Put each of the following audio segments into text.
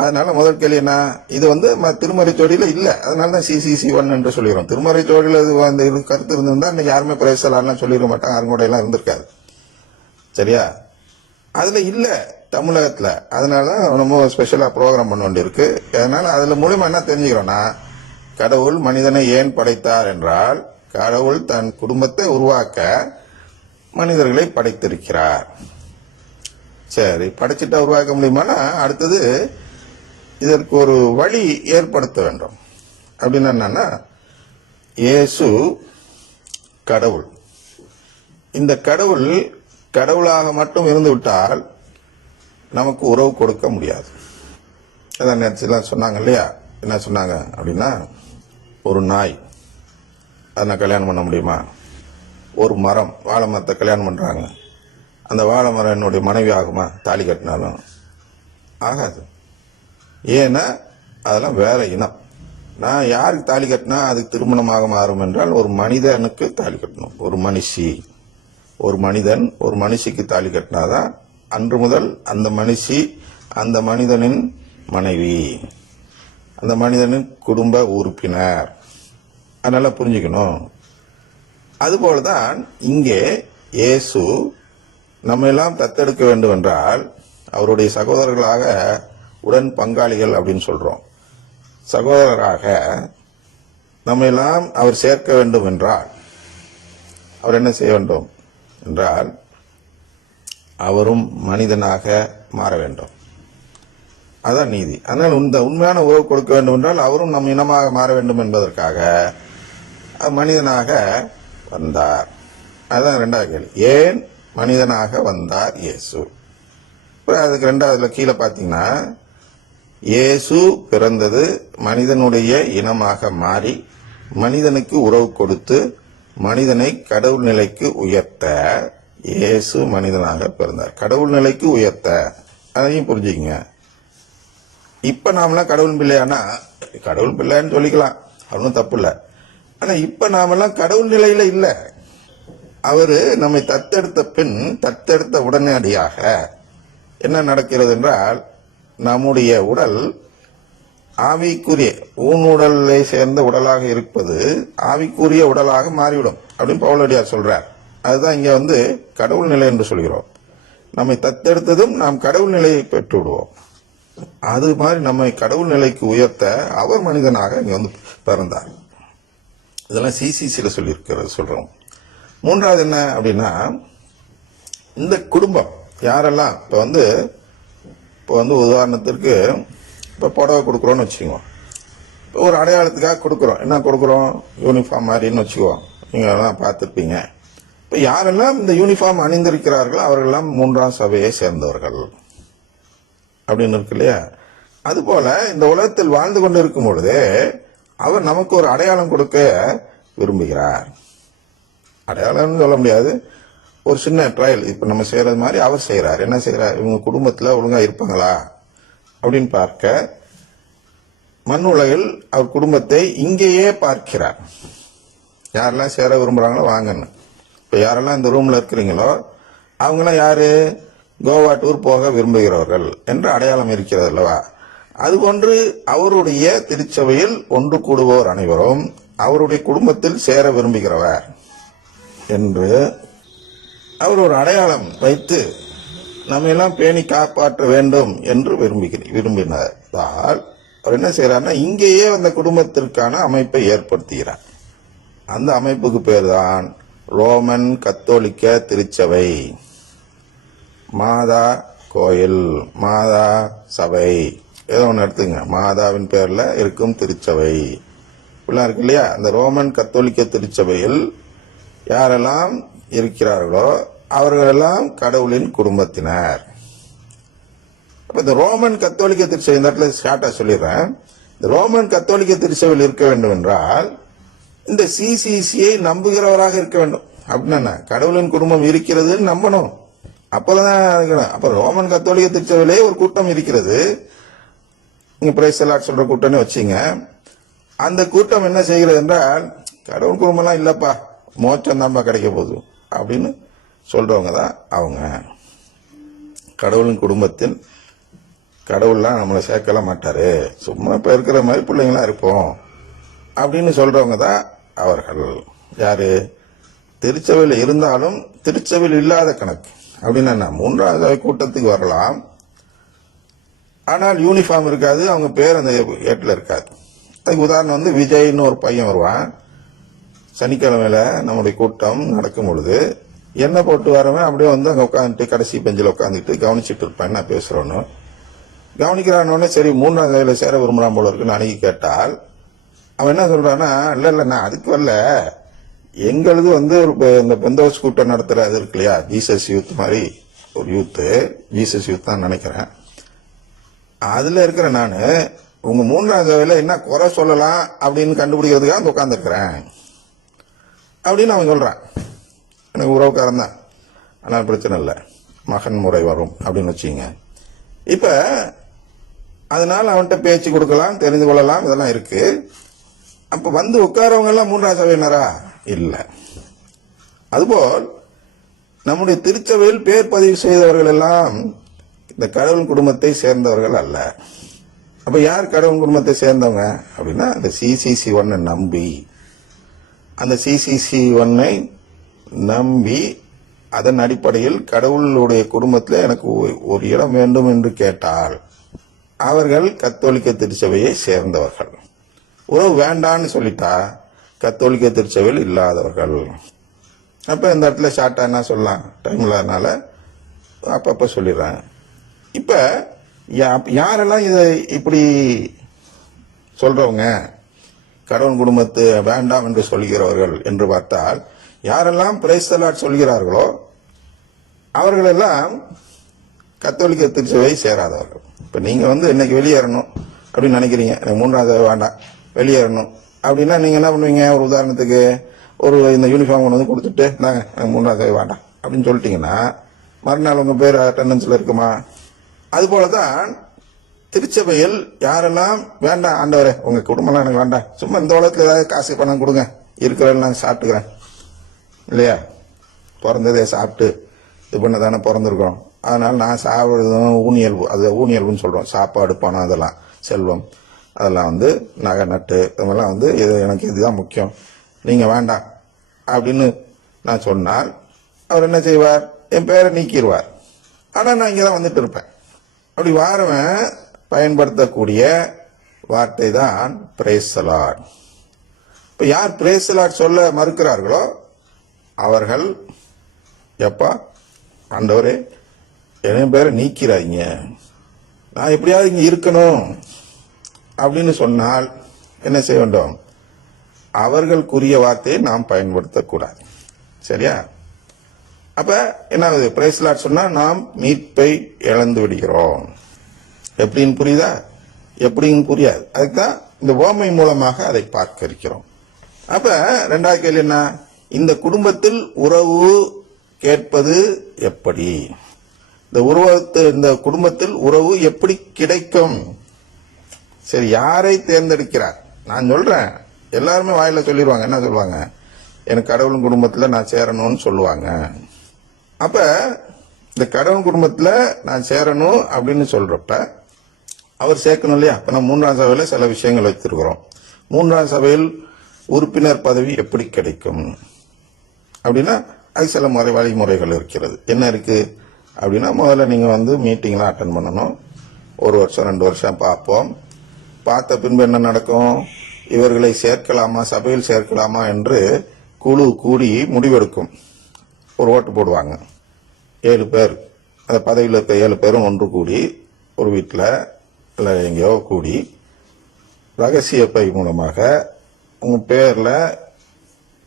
அதனால முதல் கேள்வி என்ன, இது திருமறை ஜோடியில இல்ல, அதனாலதான் CCC1 என்று சொல்லிடுறோம். திருமறை ஜோடியில இது கருத்து இருந்திருந்தா இன்னைக்கு யாருமே பிரேசலாம் சொல்லிட மாட்டாங்க, யாரும் கூட எல்லாம் இருந்திருக்காது. சரியா? அதுல இல்ல தமிழகத்துல, அதனால நம்ம ஸ்பெஷலா ப்ரோக்ராம் பண்ண வேண்டியிருக்கு. அதனால அதுல மூலமா என்ன தெரிஞ்சுக்கிறோம்னா, கடவுள் மனிதனை ஏன் படைத்தார் என்றால், கடவுள் தன் குடும்பத்தை உருவாக்க மனிதர்களை படைத்திருக்கிறார். சரி, படைச்சிட்டா உருவாக்க முடியுமானா, அடுத்தது இதற்கு ஒரு வழி ஏற்படுத்த வேண்டும். அப்படின்னு என்னன்னா, இயேசு கடவுள். இந்த கடவுள் கடவுளாக மட்டும் இருந்து விட்டால் நமக்கு உறவு கொடுக்க முடியாது. அதான் நேரத்தில் சொன்னாங்க இல்லையா, என்ன சொன்னாங்க அப்படின்னா, ஒரு நாய் அதை கல்யாணம் பண்ண முடியுமா? ஒரு மரம், வாழை மரத்தை கல்யாணம் பண்றாங்க, அந்த வாழை மரம் என்னுடைய மனைவி ஆகுமா? தாலி கட்டினாலும் ஆகாது. ஏன்னா அதெல்லாம் வேற இனம். நான் யாருக்கு தாலி கட்டினா அதுக்கு திருமணமாக மாறும் என்றால், ஒரு மனிதனுக்கு தாலி கட்டணும். ஒரு மனிதன் ஒரு மனுஷிக்கு தாலி கட்டினாதான் அன்று முதல் அந்த மனுஷி அந்த மனிதனின் மனைவி, அந்த மனிதனின் குடும்ப உறுப்பினர். அதனால புரிஞ்சுக்கணும். அதுபோலதான் இங்கே இயேசு நம்ம எல்லாம் தத்தெடுக்க வேண்டும் என்றால், அவருடைய சகோதரர்களாக உடன் பங்காளிகள் அப்படின்னு சொல்றோம். சகோதரராக நம்ம எல்லாம் அவர் சேர்க்க வேண்டும் என்றால், அவர் என்ன செய்ய வேண்டும் என்றால், அவரும் மனிதனாக மாற வேண்டும். அதான் நீதி. அதனால் இந்த உண்மையான உறவு கொடுக்க வேண்டும் என்றால், அவரும் நம் இனமாக மாற வேண்டும் என்பதற்காக மனிதனாக வந்தார். அதுதான் இரண்டாவது கேள்வி. ஏன் மனிதனாக வந்தார் இயேசு? அதுக்கு ரெண்டாவதுல கீழே பாத்தீங்கன்னா, இயேசு பிறந்தது மனிதனுடைய இனமாக மாறி மனிதனுக்கு உறவு கொடுத்து மனிதனை கடவுள் நிலைக்கு உயர்த்த இயேசு மனிதனாக பிறந்தார். கடவுள் நிலைக்கு உயர்த்த, அதையும் புரிஞ்சுக்கங்க. இப்ப நாமெல்லாம் கடவுள் பிள்ளையானா, கடவுள் பிள்ளைன்னு சொல்லிக்கலாம், ஒன்றும் தப்பு இல்லை. ஆனா இப்ப நாமெல்லாம் கடவுள் நிலையில இல்ல. அவரு நம்மை தத்தெடுத்த பின், தத்தெடுத்த உடனடியாக என்ன நடக்கிறது என்றால், நம்முடைய உடல் ஆவிக்குரிய ஊனுடலை சேர்ந்த உடலாக இருப்பது ஆவிக்குரிய உடலாக மாறிவிடும் அப்படின்னு பவுலடியார் சொல்றார். அதுதான் இங்க கடவுள் நிலை என்று சொல்கிறோம். நம்மை தத்தெடுத்ததும் நாம் கடவுள் நிலையை பெற்று விடுவோம். அது மாதிரி நம்மை கடவுள் நிலைக்கு உயர்த்த அவர் மனிதனாக இங்க பிறந்தார். இதெல்லாம் CCCல சொல்றோம். மூன்றாவது என்ன அப்படின்னா, இந்த குடும்பம் யாரெல்லாம் இப்ப உதாரணத்திற்கு இப்ப புடவை கொடுக்குறோம்னு வச்சுக்கோங்க. ஒரு அடையாளத்துக்காக கொடுக்குறோம். என்ன கொடுக்குறோம்? யூனிஃபார்ம் மாதிரின்னு வச்சுக்குவோம். நீங்க எல்லாம் பார்த்திருப்பீங்க. இப்ப யாரெல்லாம் இந்த யூனிஃபார்ம் அணிந்திருக்கிறார்களோ அவர்களெல்லாம் 3ஆம் சபையை சேர்ந்தவர்கள் அப்படின்னு இருக்கு இல்லையா? அதுபோல இந்த உலகத்தில் வாழ்ந்து கொண்டு இருக்கும் பொழுது அவர் நமக்கு ஒரு அடையாளம் கொடுக்க விரும்புகிறார். அடையாளம்னு சொல்ல முடியாது, ஒரு சின்ன ட்ரையல். இப்ப நம்ம செய்யறது மாதிரி அவர் செய்யறார். என்ன செய்யறார்? இவங்க குடும்பத்துல ஒழுங்கா இருப்பாங்களா அப்படின்னு பார்க்க மண் உலகில் அவர் குடும்பத்தை இங்கேயே பார்க்கிறார். யாரெல்லாம் சேர விரும்புறாங்களோ வாங்கன்னு. இப்ப யாரெல்லாம் இந்த ரூம்ல இருக்கிறீங்களோ அவங்களாம் யாரு? கோவா டூர் போக விரும்புகிறவர்கள் என்ற அடையாளம் இருக்கிறது அல்லவா? அதுபோன்று அவருடைய திருச்சபையில் ஒன்று கூடுவோர் அனைவரும் அவருடைய குடும்பத்தில் சேர விரும்புகிறவர் என்று அவர் ஒரு அடையாளம் வைத்து நம்ம எல்லாம் பேணி காப்பாற்ற வேண்டும் என்று விரும்பினதால் அவர் என்ன செய்யறாருன்னா, இங்கேயே அந்த குடும்பத்திற்கான அமைப்பை ஏற்படுத்துகிறார். அந்த அமைப்புக்கு பேர் தான் ரோமன் கத்தோலிக்க திருச்சபை. மாதா கோயில், மாதா சபை, ஏதோ ஒன்று எடுத்துங்க. மாதாவின் பேர்ல இருக்கும் திருச்சபை இப்படிலாம் இருக்கு இல்லையா? அந்த ரோமன் கத்தோலிக்க திருச்சபையில் யாரெல்லாம் இருக்கிறார்களோ அவர்களெல்லாம் கடவுளின் குடும்பத்தினர். அப்ப இந்த ரோமன் கத்தோலிக்க திருச்சபை, இந்த இடத்துல ஷார்ட்டா சொல்லிடுறேன். இந்த ரோமன் கத்தோலிக்க திருச்சபையில் இருக்க வேண்டும் என்றால் இந்த CCCயை நம்புகிறவராக இருக்க வேண்டும். அப்படின்னா கடவுளின் குடும்பம் இருக்கிறதுன்னு நம்பணும். அப்பதான். அப்ப ரோமன் கத்தோலிக்க திருச்சபையிலே ஒரு கூட்டம் இருக்கிறது. நீங்க பிரைஸ் எல்லாம் சொல்ற கூட்டம்னு வச்சீங்க. அந்த கூட்டம் என்ன செய்கிறது என்றால், கடவுள் குடும்பம் எல்லாம் இல்லப்பா, மோட்சம் தான்ப்பா கிடைக்க போகுது அப்படின்னு சொல்றவங்க தான் அவங்க. கடவுளின் குடும்பத்தில் கடவுள்லாம் நம்மளை சேர்க்கல மாட்டாரு, சும்மா இப்ப இருக்கிற மாதிரி பிள்ளைங்களா இருப்போம் அப்படின்னு சொல்றவங்க தான் அவர்கள். யாரு? திருச்சபையில் இருந்தாலும் திருச்சபையில் இல்லாத கணக்கு. அப்படின்னா என்ன? 3வது சபை கூட்டத்துக்கு வரலாம், ஆனால் யூனிஃபார்ம் இருக்காது, அவங்க பேர் அந்த ஏட்டில் இருக்காது. அதுக்கு உதாரணம் வந்து விஜய்னு ஒரு பையன் வருவான். சனிக்கிழமையில நம்முடைய கூட்டம் நடக்கும் பொழுது என்ன போட்டு வரவன் அப்படியே வந்து அங்கே உட்காந்துட்டு கடைசி பெஞ்சில் உட்காந்துட்டு கவனிச்சுட்டு இருப்பேன். நான் பேசுறோன்னு கவனிக்கிறானோடனே சரி 3வது சபையில சேர விரும்பலாம் போல இருக்குன்னு அணுகி கேட்டால் அவன் என்ன சொல்றான்னா, இல்ல நான் அதுக்கு வரல, எங்களது வந்து ஒரு இந்த பெந்தோஸ் கூட்டம் நடத்துற அது இருக்கு இல்லையா, ஜீசஸ் யூத் மாதிரி ஒரு யூத்து, ஜீசஸ் யூத் தான் நினைக்கிறேன், அதுல இருக்கிற நானு உங்க 3வது சபையில என்ன குறை சொல்லலாம் அப்படின்னு கண்டுபிடிக்கிறதுக்காக உட்கார்ந்து இருக்கிறேன் அப்படின்னு அவன் சொல்றான். எனக்கு உறவுக்காரன் தான், ஆனால் பிரச்சனை இல்லை, மகன் முறை வரும் அப்படின்னு வச்சுங்க. இப்ப அதனால அவன்கிட்ட பேச்சு கொடுக்கலாம், தெரிந்து கொள்ளலாம், இதெல்லாம் இருக்கு. அப்ப வந்து உட்காரவங்க எல்லாம் 3வது சபையினரா? இல்ல. அதுபோல் நம்முடைய திருச்சபையில் பேர் பதிவு செய்தவர்கள் எல்லாம் இந்த கடவுள் குடும்பத்தை சேர்ந்தவர்கள் அல்ல. அப்ப யார் கடவுள் குடும்பத்தை சேர்ந்தவங்க அப்படின்னா, அந்த CCC1 நம்பி, அந்த CCC1 நம்பி அதன் அடிப்படையில் கடவுளுடைய குடும்பத்தில் எனக்கு ஒரு இடம் வேண்டும் என்று கேட்டால் அவர்கள் கத்தோலிக்க திருச்சபையை சேர்ந்தவர்கள். உறவு வேண்டான்னு சொல்லிட்டா கத்தோலிக்க திருச்சபையில் இல்லாதவர்கள். அப்ப இந்த இடத்துல ஷார்ட்டா என்ன சொல்லலாம், டைம் இல்லாதனால அப்பப்ப சொல்லிடுறேன். இப்ப யாரெல்லாம் இதை இப்படி சொல்றவங்க, கடவுள் குடும்பத்தை வேண்டாம் என்று சொல்கிறவர்கள் என்று பார்த்தால், யாரெல்லாம் பிரைஸ் தி லார்ட் சொல்கிறார்களோ அவர்கள் எல்லாம் கத்தோலிக்க திருச்சபையை சேராதவர்கள். இப்ப நீங்க வந்து இன்னைக்கு வெளியேறணும் அப்படின்னு நினைக்கிறீங்க, எனக்கு 3வது சபை வேண்டாம் வெளியேறணும் அப்படின்னா நீங்க என்ன பண்ணுவீங்க? ஒரு உதாரணத்துக்கு ஒரு இந்த யூனிஃபார்ம் கொண்டு வந்து கொடுத்துட்டு நாங்க எனக்கு 3வது சபை வேண்டாம் அப்படின்னு சொல்லிட்டீங்கன்னா மறுநாள் உங்க பேர் அட்டெண்டன்ஸ்ல இருக்குமா? அது போலதான் திருச்சபையில் யாரெல்லாம் வேண்டாம் ஆண்டவரே உங்க குடும்பம்லாம் எனக்கு வேண்டாம், சும்மா இந்த உலகத்துல ஏதாவது காசு பணம் கொடுங்க, இருக்கிறவங்க நான் சாப்பிட்டுக்கிறேன் இல்லையா, பிறந்ததே சாப்பிட்டு இது பண்ண தானே பிறந்திருக்கோம், அதனால நான் சாப்பிடுறதும் ஊனியல்பு, அது ஊனியல்புன்னு சொல்றோம், சாப்பாடு பணம் அதெல்லாம் செல்வம் அதெல்லாம் வந்து நகை நட்டு இதெல்லாம் வந்து இது எனக்கு இதுதான் முக்கியம், நீங்க வேண்டாம் அப்படின்னு நான் சொன்னால் அவர் என்ன செய்வார்? என் பேரை நீக்கிடுவார். ஆனா நான் இங்கதான் வந்துட்டு இருப்பேன். அப்படி வாரவன் பயன்படுத்தக்கூடிய வார்த்தை தான் பிரைஸ் தி லார்ட். இப்ப யார் பிரைஸ் தி லார்ட் சொல்ல மறுக்கிறார்களோ அவர்கள் எப்பா ஆண்டவரே என் பேரை நீக்கிறாங்க, நான் எப்படியாவது இங்க இருக்கணும் அப்படின்னு சொன்னால் என்ன செய்ய வேண்டும்? அவர்களுக்குரிய வார்த்தையை நாம் பயன்படுத்தக்கூடாது. சரியா? அப்ப என்ன ஆகுது? பிரைஸ் தி லார்ட் சொன்னா நாம் மீட்பை இழந்து விடுகிறோம். எப்படின்னு புரியுதா? எப்படின்னு புரியாது. அதுக்குதான் இந்த உவமை மூலமாக அதை பார்க்க இருக்கிறோம். அப்ப 2வது கேள்வி என்ன? இந்த குடும்பத்தில் உறவு கேட்பது எப்படி? இந்த குடும்பத்தில் உறவு எப்படி கிடைக்கும்? சரி, யாரை தேர்ந்தெடுக்கிறார்? நான் சொல்றேன், எல்லாருமே வாயில சொல்லிடுவாங்க. என்ன சொல்லுவாங்க? எனக்கு கடவுள் குடும்பத்துல நான் சேரணும்னு சொல்லுவாங்க. அப்ப இந்த கடவுள் குடும்பத்துல நான் சேரணும் அப்படின்னு சொல்றப்ப அவர் சேர்க்கணும் இல்லையா? அப்ப நம்ம 3வது சபையில சில விஷயங்கள் வைத்திருக்கிறோம். 3வது சபையில் உறுப்பினர் பதவி எப்படி கிடைக்கும் அப்படின்னா அது சில வழிமுறைகள் இருக்கிறது. என்ன இருக்கு அப்படின்னா, முதல்ல நீங்க வந்து மீட்டிங்லாம் அட்டன் பண்ணணும். 1 வருஷம் 2 வருஷம் பார்ப்போம். பார்த்த பின்பு என்ன நடக்கும்? இவர்களை சேர்க்கலாமா, சபையில் சேர்க்கலாமா என்று குழு கூடி முடிவெடுக்கும். ஒரு ஓட்டு போடுவாங்க. 7 பேர், அந்த பதவியில் இருக்க 7 பேரும் ஒன்று கூடி ஒரு வீட்டில் இல்லை எங்கேயோ கூடி ரகசிய பை மூலமாக உங்க பேர்ல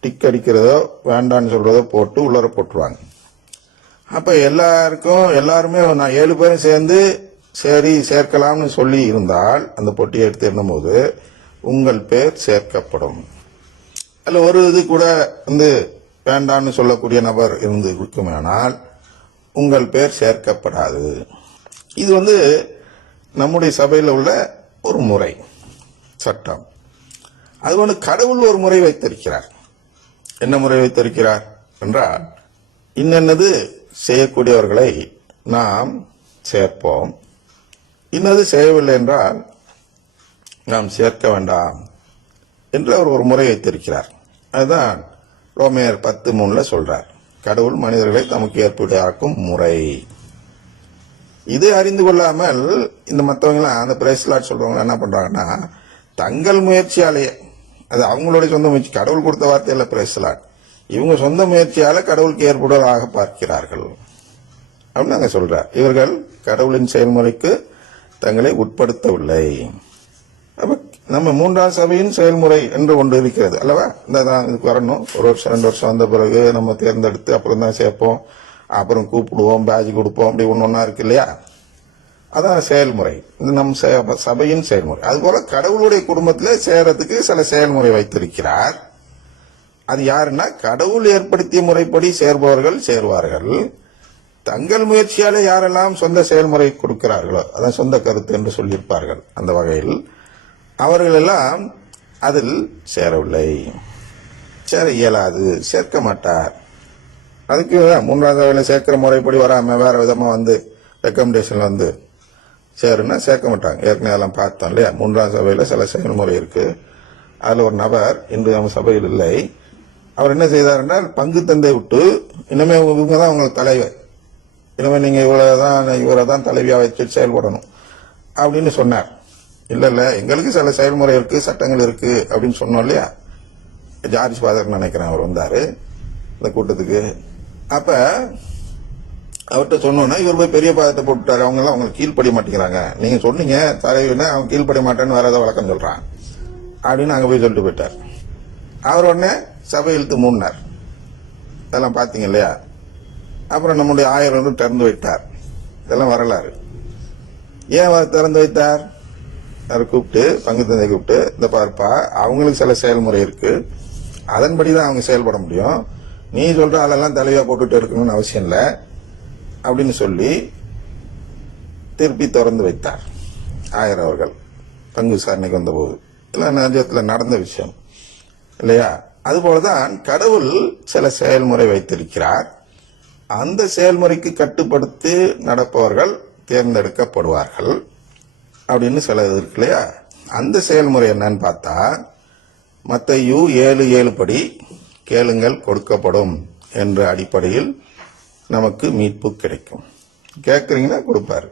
டிக் அடிக்கிறதோ வேண்டான்னு சொல்றதோ போட்டு உள்ளர போட்டுருவாங்க. அப்ப எல்லாருமே நான் 7 பேரும் சேர்ந்து சரி சேர்க்கலாம்னு சொல்லி இருந்தால் அந்த பொட்டியை எடுத்து எண்ணும் போது உங்கள் பேர் சேர்க்கப்படும். அல்ல ஒரு இது கூட வந்து வேண்டான்னு சொல்லக்கூடிய நபர் இருந்து இருக்குமானால் உங்கள் பேர் சேர்க்கப்படாது. இது வந்து நம்முடைய சபையில் உள்ள ஒரு முறை, சட்டம். அது வந்து கடவுள் ஒரு முறை வைத்திருக்கிறார். என்ன முறை வைத்திருக்கிறார் என்றால், இன்னென்னது செய்யக்கூடியவர்களை நாம் சேர்ப்போம், இன்னது செய்யவில்லை என்றால் நாம் சேர்க்க வேண்டாம் என்று அவர் ஒரு முறை வைத்திருக்கிறார். அதுதான் ரோமையர் 10:3 சொல்றார். கடவுள் மனிதர்களை தமக்கு ஏற்புடையாக்கும் முறை. இது அறிந்து கொள்ளாமல் இந்த மற்றவங்களாம் அந்த பிரைஸ்லாட் சொல்றவங்க என்ன பண்றாங்கன்னா, தங்கள் முயற்சியாலேயே, அது அவங்களுடைய சொந்த முயற்சி, கடவுள் கொடுத்த வார்த்தையில பிரைஸ்லாட், இவங்க சொந்த முயற்சியால கடவுளுக்கு ஏற்புடையதாக பார்க்கிறார்கள் அப்படின்னு நாங்க சொல்றார். இவர்கள் கடவுளின் செயல்முறைக்கு தங்களை உட்படுத்தவில்லை. அப்ப நம்ம 3ஆம் சபையின் செயல்முறை என்று ஒன்று இருக்கிறது அல்லவா? இந்த இதுக்கு வரணும், 1 வருஷம் 2 வருஷம் வந்த பிறகு நம்ம தேர்ந்தெடுத்து அப்புறம் தான் சேர்ப்போம், அப்புறம் கூப்பிடுவோம், பேட்ச் கொடுப்போம், அப்படி ஒன்னொன்னா இருக்கு இல்லையா? அதான் செயல்முறை. இது நம் சபையின் செயல்முறை. அதுபோல கடவுளுடைய குடும்பத்திலே சேரத்துக்கு சில செயல்முறை வைத்திருக்கிறார். அது யாருன்னா, கடவுள் ஏற்படுத்திய முறைப்படி சேர்பவர்கள் சேருவார்கள். தங்கள் முயற்சியாலே யாரெல்லாம் சொந்த செயல்முறை கொடுக்கிறார்களோ, அதான் சொந்த கருத்து என்று சொல்லியிருப்பார்கள், அந்த வகையில் அவர்கள் எல்லாம் அதில் சேரவில்லை, சேர இயலாது, சேர்க்க மாட்டார். அதுக்கு 3ஆம் சபையில சேர்க்கிற முறைப்படி வராம வேற விதமா வந்து ரெக்கமெண்டேஷன்ல வந்து சேருன்னா சேர்க்க மாட்டாங்க. ஏற்கனவே எல்லாம் பார்த்தோம் இல்லையா? 3ஆம் சபையில சில செயல்முறை இருக்கு. அதுல ஒரு நபர் இன்று நம்ம சபையில் இல்லை. அவர் என்ன செய்தார் என்றால், பங்கு தந்தை விட்டு இனிமே இவங்க தான் உங்களுக்கு தலைவர், இனிமே நீங்க இவரை தான் தலைவியா வச்சு செயல்படணும் அப்படின்னு சொன்னார். இல்ல எங்களுக்கு சில செயல்முறை இருக்கு, சட்டங்கள் இருக்கு அப்படின்னு சொன்னோம் இல்லையா? ஜார்ஜ் ஃபாதர் நினைக்கிறேன் அவர் வந்தாரு இந்த கூட்டத்துக்கு. அப்ப அவர்கிட்ட சொன்னோன்னா இவர் போய் பெரிய பாதத்தை போட்டுட்டாரு. அவங்க எல்லாம் அவங்களுக்கு கீழ்ப்படிய மாட்டேங்கிறாங்க, நீங்க சொன்னீங்க தலைவர்னு, அவன் கீழ்ப்படிய மாட்டேன்னு வேற ஏதாவது வழக்கம் சொல்றான் அப்படின்னு அங்க போய் சொல்லிட்டு போயிட்டார். அவர் உடனே சபை இழுத்து மூடினார். இதெல்லாம் பாத்தீங்க இல்லையா? அப்புறம் நம்முடைய ஆயர் திறந்து வைத்தார். இதெல்லாம் வரலாறு. ஏன் திறந்து வைத்தார்? அவர் கூப்பிட்டு, பங்கு தந்தை கூப்பிட்டு, இந்த பார்ப்பா, அவங்களுக்கு சில செயல்முறை இருக்கு, அதன்படிதான் அவங்க செயல்பட முடியும், நீ சொல்ற ஆளெல்லாம் தலைவா போட்டுட்டு இருக்கணும்னு அவசியம் இல்லை அப்படின்னு சொல்லி திருப்பி திறந்து வைத்தார் ஆயர் அவர்கள். பங்கு விசாரணைக்கு வந்தபோது இதெல்லாம் நேரத்தில் நடந்த விஷயம் இல்லையா? அதுபோலதான் கடவுள் சில செயல்முறை வைத்திருக்கிறார். அந்த செயல்முறைக்கு கட்டுப்படுத்தி நடப்பவர்கள் தேர்ந்தெடுக்கப்படுவார்கள் அப்படின்னு சில இது இருக்கு இல்லையா? அந்த செயல்முறை என்னன்னு பார்த்தா, மத்தேயு 7:7 படி கேளுங்கள் கொடுக்கப்படும் என்ற அடிப்படையில் நமக்கு மீட்பு கிடைக்கும். கேட்கறீங்கன்னா கொடுப்பாரு.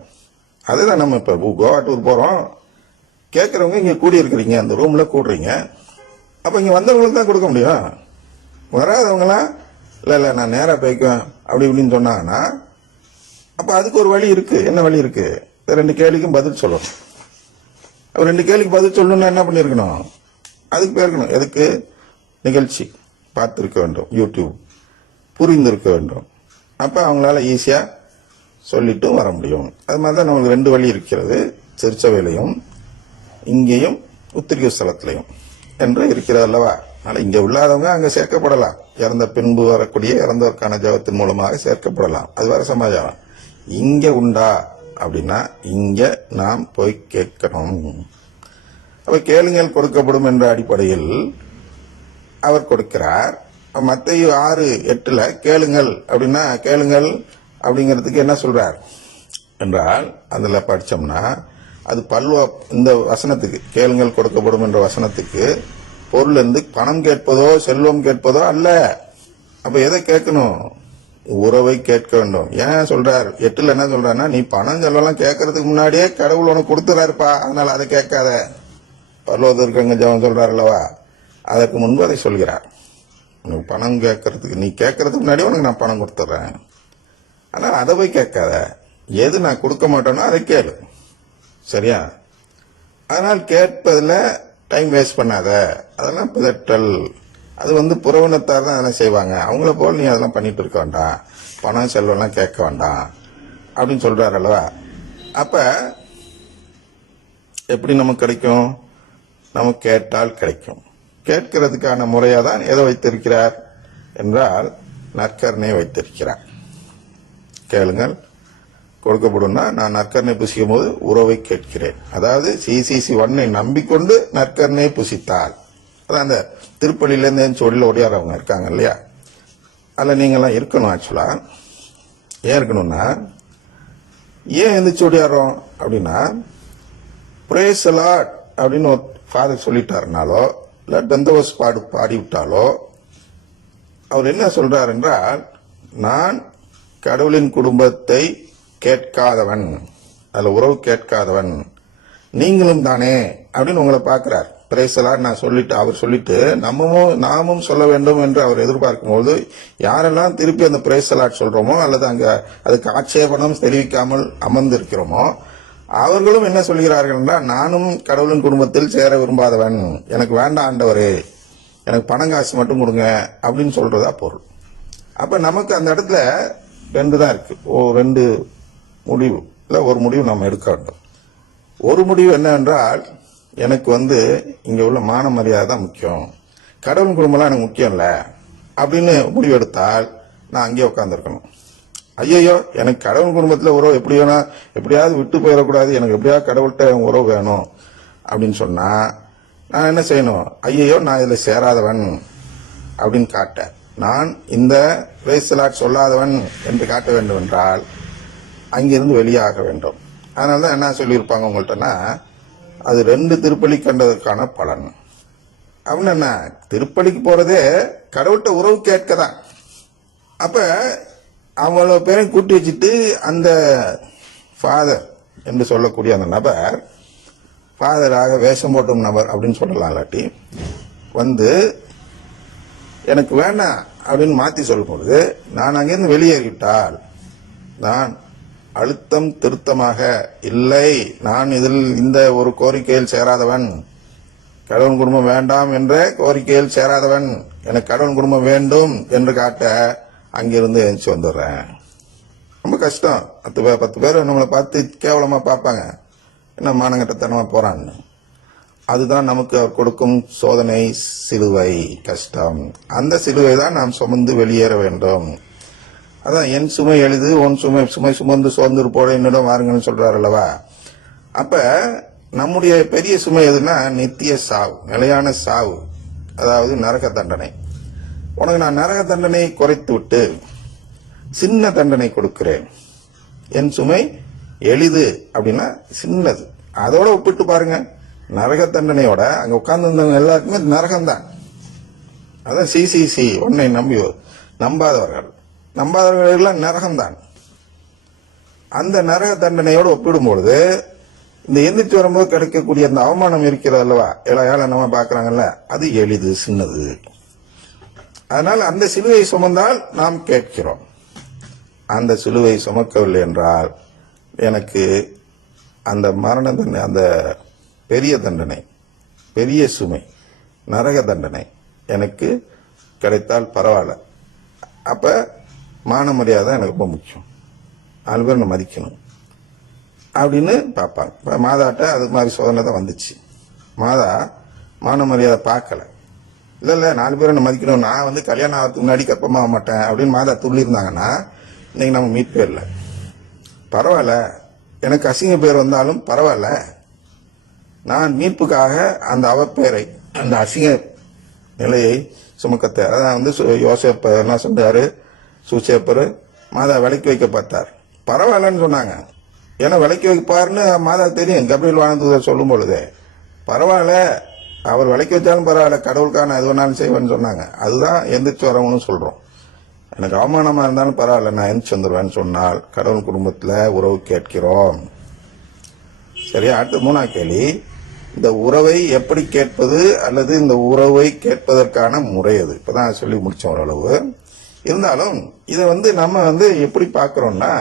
அதுதான் நம்ம இப்ப கோவா டூர் போறோம், கேட்கறவங்க இங்க கூடி இருக்கிறீங்க, அந்த ரூம்ல கூடுறீங்க, அப்ப இங்க வந்தவங்களுக்கு தான் கொடுக்க முடியும். வராதவங்களாம் இல்ல நான் நேரா போய்க்குவேன் அப்படி இப்படின்னு சொன்னாங்கன்னா, அப்ப அதுக்கு ஒரு வழி இருக்கு. என்ன வழி இருக்கு? 2 கேள்விக்கும் பதில் சொல்லணும். 2 கேள்விக்கு பதில் சொல்லணும்னா என்ன பண்ணிருக்கணும்? அதுக்கு போயிருக்கணும். எதுக்கு? நிகழ்ச்சி பார்த்திருக்க வேண்டும், யூடியூப் புரிந்திருக்க வேண்டும். அப்ப அவங்களால ஈஸியா சொல்லிட்டும் வர முடியும். அது மாதிரிதான் நமக்கு 2 வழி இருக்கிறது, திருச்சபையிலையும் இங்கேயும் உத்திரிக ஸ்தலத்திலையும் என்று இருக்கிறது அல்லவா? அதனால இங்க உள்ளாதவங்க அங்க சேர்க்கப்படலாம், இறந்த பின்பு வரக்கூடிய இறந்தோருக்கான ஜபத்தின் மூலமாக சேர்க்கப்படலாம், அது வேற சமாச்சாரம். இங்க உண்டா அப்படின்னா இங்க நாம் போய் கேட்கணும். அப்ப கேளுங்கள் கொடுக்கப்படும் என்ற அடிப்படையில் அவர் கொடுக்கிறார். மத்தேயு 6:8 கேளுங்கள் அப்படின்னா, கேளுங்கள் அப்படிங்கிறதுக்கு என்ன சொல்றார் என்றால், அதுல படிச்சோம்னா அது இந்த வசனத்துக்கு, கேளுங்கள் கொடுக்கப்படும் என்ற வசனத்துக்கு பொருள் இருந்து பணம் கேட்பதோ செல்வம் கேட்பதோ அல்ல. அப்ப எதை கேட்கணும்? உறவை கேட்க வேண்டும். ஏன் சொல்றார்? 8 என்ன சொல்றாருன்னா, நீ பணம் செல்வம் கேட்கறதுக்கு முன்னாடியே கடவுள் உனக்கு கொடுத்துறாருப்பா, அதனால அதை கேட்காத. பரலோகத்திற்கு ஜெபம் சொல்றாரு அல்லவா? அதற்கு முன்பு அதை சொல்கிறார். உனக்கு பணம் கேட்கறதுக்கு, நீ கேட்கறதுக்கு முன்னாடி உனக்கு நான் பணம் கொடுத்துட்றேன், ஆனால் அதை போய் கேட்காத. எது நான் கொடுக்க மாட்டேனோ அதை கேளு, சரியா? அதனால் கேட்பதில் டைம் வேஸ்ட் பண்ணாத. அதெல்லாம் பிதற்றல். அது புறவினத்தார் தான் அதெல்லாம் செய்வாங்க. அவங்கள போல நீ அதெல்லாம் பண்ணிட்டு இருக்க வேண்டாம், பணம் செல்வம்லாம் கேட்க வேண்டாம் அப்படின்னு சொல்றாரு அல்லவா? அப்ப எப்படி நமக்கு கிடைக்கும்? நமக்கு கேட்டால் கிடைக்கும். கேட்கிறதுக்கான முறையா தான் எதை வைத்திருக்கிறார் என்றால், நற்கருணை வைத்திருக்கிறார். கேளுங்கள் கொடுக்கப்படும்னா, நான் நற்கருணை புசிக்கும் போது உறவை கேட்கிறேன். அதாவது CCC 1 நம்பிக்கொண்டு நற்கருணை புசித்தால், அதான் அந்த திருப்பள்ளியிலேருந்து சொல்லில் ஓடியாரவங்க இருக்காங்க இல்லையா? அதில் நீங்கள்லாம் இருக்கணும். ஆக்சுவலா ஏன் இருக்கணும்னா, ஏன் எந்திரிச்சு ஓடியாரோம் அப்படின்னா, பிரேஸ் லார்ட் அப்படின்னு ஒரு ஃபாதர் சொல்லிட்டாருனாலோ இல்ல பெந்தகோஸ் பாடி விட்டாலோ அவர் என்ன சொல்றார் என்றால், நான் கடவுளின் குடும்பத்தை கேட்காதவன், அதுல உறவு கேட்காதவன், நீங்களும் தானே அப்படின்னு உங்களை பார்க்கிறார். பிரேசலார் நான் சொல்லிட்டு அவர் சொல்லிட்டு நாமும் சொல்ல வேண்டும் என்று அவர் எதிர்பார்க்கும் போது, யாரெல்லாம் திருப்பி அந்த பிரேசலாட் சொல்றோமோ அல்லது அங்க அதுக்கு ஆட்சேபனம் தெரிவிக்காமல் அமர்ந்திருக்கிறோமோ அவர்களும் என்ன சொல்கிறார்கள் என்றால், நானும் கடவுளின் குடும்பத்தில் சேர விரும்பாதவன், எனக்கு வேண்டாம் ஆண்டவரே, எனக்கு பணம் காசு மட்டும் கொடுங்க அப்படின்னு சொல்றதா பொருள். அப்ப நமக்கு அந்த இடத்துல ரெண்டு தான் இருக்கு. ரெண்டு முடிவு இல்ல ஒரு முடிவு நம்ம எடுக்க வேண்டும். ஒரு முடிவு என்னவென்றால், எனக்கு இங்க உள்ள மான மரியாதை தான் முக்கியம், கடவுள் குடும்பம்லாம் எனக்கு முக்கியம் இல்ல அப்படின்னு முடிவு எடுத்தால் நான் அங்கேயே உட்கார்ந்துருக்கணும். ஐயோ எனக்கு கடவுள் குடும்பத்துல உறவு எப்படி வேணா எப்படியாவது விட்டு போயிடக்கூடாது, எனக்கு எப்படியாவது கடவுள்கிட்ட உறவு வேணும் அப்படின்னு சொன்னா நான் என்ன செய்யணும்? ஐயோ நான் இதுல சேராதவன் அப்படின்னு காட்ட, நான் இந்த பிரேசலாட் சொல்லாதவன் என்று காட்ட வேண்டும் என்றால் அங்கிருந்து வெளியாக வேண்டும். அதனாலதான் என்ன சொல்லியிருப்பாங்க உங்கள்கிட்டனா, அது 2 திருப்பலி கண்டதற்கான பலன் அப்படின்னு. என்ன திருப்பலிக்கு போறதே கடவுள்கிட்ட உறவு கேட்கதான். அப்ப அவ்வளவு பேரையும் கூட்டி வச்சுட்டு அந்த ஃபாதர் என்று சொல்லக்கூடிய அந்த நபர், ஃபாதராக வேஷம் போட்டும் நபர் அப்படின்னு சொல்லலாம், இல்லாட்டி எனக்கு வேணாம் அப்படின்னு மாத்தி சொல்லும்போது நான் அங்கிருந்து வெளியேறிவிட்டால் நான் அழுத்தம் திருத்தமாக இல்லை, நான் இதில் இந்த ஒரு கோரிக்கையில் சேராதவன், கடவுள் குடும்பம் வேண்டாம் என்ற கோரிக்கையில் சேராதவன், எனக்கு கடவுள் குடும்பம் வேண்டும் என்று காட்ட அங்கிருந்து எழுந்துச்சு வந்துடுறேன். ரொம்ப கஷ்டம். 10 பேர் நம்மளை பார்த்து கேவலமா பார்ப்பாங்க, என்ன மானங்கட்டத்தனமா போறான்னு. அதுதான் நமக்கு அவர் கொடுக்கும் சோதனை, சிலுவை, கஷ்டம். அந்த சிலுவை தான் நாம் சுமந்து வெளியேற வேண்டும். அதான் என் சுமை எளிது, உன் சுமை சுமந்து சோர்ந்து போட என்னிடம் வாருங்கன்னு சொல்றாரு அல்லவா. அப்ப நம்முடைய பெரிய சுமை எதுனா நித்திய சாவு, நிலையான சாவு, அதாவது நரக தண்டனை. உனக்கு நான் நரக தண்டனை குறைத்து விட்டு சின்ன தண்டனை கொடுக்கிறேன். என் சுமை எளிது அப்படின்னா சின்னது. அதோட ஒப்பிட்டு பாருங்க, நரக தண்டனையோட அங்க உட்கார்ந்து எல்லாருக்குமே நரகம்தான். அதான் சிசிசி உன்னை நம்பாதவர்கள் எல்லாம் நரகம்தான். அந்த நரக தண்டனையோடு ஒப்பிடும்பொழுது இந்த எந்திரிச்சு வரும்போது கிடைக்கக்கூடிய அந்த அவமானம் இருக்கிறது அல்லவா, ஏழை பாக்குறாங்கல்ல, அது எளிது, சின்னது. அதனால அந்த சிலுவை சுமந்தால் நாம் கேட்கிறோம். அந்த சிலுவை சுமக்கவில்லை என்றால் எனக்கு அந்த மரண தண்டனை, அந்த பெரிய தண்டனை, பெரிய சுமை, நரக தண்டனை எனக்கு கிடைத்தால் பரவாயில்ல. அப்ப மான மரியாதை எனக்கு ரொம்ப முக்கியம், 4 பேர் என்ன மதிக்கணும் அப்படின்னு பார்ப்பாங்க. இப்ப மாதாட்ட அது மாதிரி சோதனை தான் வந்துச்சு. மாதா மான மரியாதை பார்க்கல. இல்ல 4 பேர் என்ன மதிக்கணும், நான் கல்யாணம் ஆகிறதுக்கு முன்னாடி கற்பமாக மாட்டேன் அப்படின்னு மாதா துள்ளி இருந்தாங்கன்னா இன்னைக்கு நம்ம மீட்பே இல்லை. பரவாயில்ல, எனக்கு அசிங்க பேர் வந்தாலும் பரவாயில்ல, நான் மீட்புக்காக அந்த அவப்பேரை, அந்த அசிங்க நிலையை சுமக்கத்தை. அதான் யோசேப்பு என்ன சொன்னாரு, சூசேப்பரு மாதா விலைக்கு வைக்க பார்த்தார், பரவாயில்லன்னு சொன்னாங்க. ஏன்னா விலைக்கு வைப்பாருன்னு மாதா தெரியும், கபிரியேல் வானதூதர் சொல்லும் பொழுது. பரவாயில்ல, அவர் விலைக்கு வச்சாலும் பரவாயில்ல, கடவுளுக்கான எது வேணாலும் செய்வேன்னு சொன்னாங்க. அதுதான் எந்திரிச்சு வரவன்னு சொல்றோம். எனக்கு அவமானமா இருந்தாலும் பரவாயில்ல, நான் எந்திரிச்சு வந்துடுவேன்னு சொன்னால் கடவுள் குடும்பத்துல உறவு கேட்கிறோம். சரியா? அடுத்து 3ஆம் கேள்வி, இந்த உறவை எப்படி கேட்பது அல்லது இந்த உறவை கேட்பதற்கான முறை அது. இப்பதான் சொல்லி முடிச்சோம் ஓரளவு. இருந்தாலும் இதை நம்ம எப்படி பார்க்கிறோம்னா,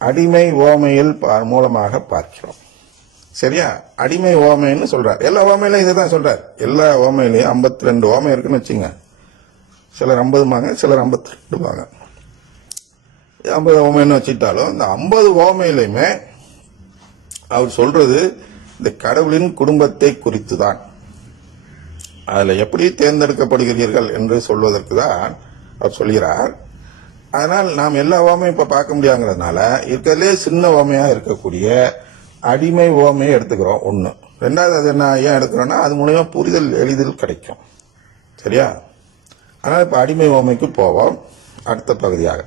அடிமை ஓமையில் மூலமாக பார்க்கிறோம். சரியா? அடிமை ஓமைன்னு சொல்றார். எல்லா ஓமையிலும் இதுதான் சொல்றார். எல்லா ஓமையிலையும் 52 ஓமை இருக்குன்னு வச்சுங்க. சிலர் 50 சிலர் 52 50 ஓமைன்னு வச்சுட்டாலும் இந்த 50 ஓமையிலுமே அவர் சொல்றது இந்த கடவுளின் குடும்பத்தை குறித்து தான். அதுல எப்படி தேர்ந்தெடுக்கப்படுகிறீர்கள் என்று சொல்வதற்கு தான் அவர் சொல்கிறார். அதனால் நாம் எல்லா ஓமையும் இப்ப பார்க்க முடியாங்கிறதுனால இருக்கிறதுலே சின்ன ஓமையா இருக்கக்கூடிய அடிமை ஓமையை எடுத்துக்கிறோம். 1. 2வது அது என்ன ஏன் எடுக்கிறோம்னா, அது மூலமா புரிதல் எளிதில் கிடைக்கும். சரியா? அதனால இப்ப அடிமை ஓமைக்கு போவோம் அடுத்த பகுதியாக.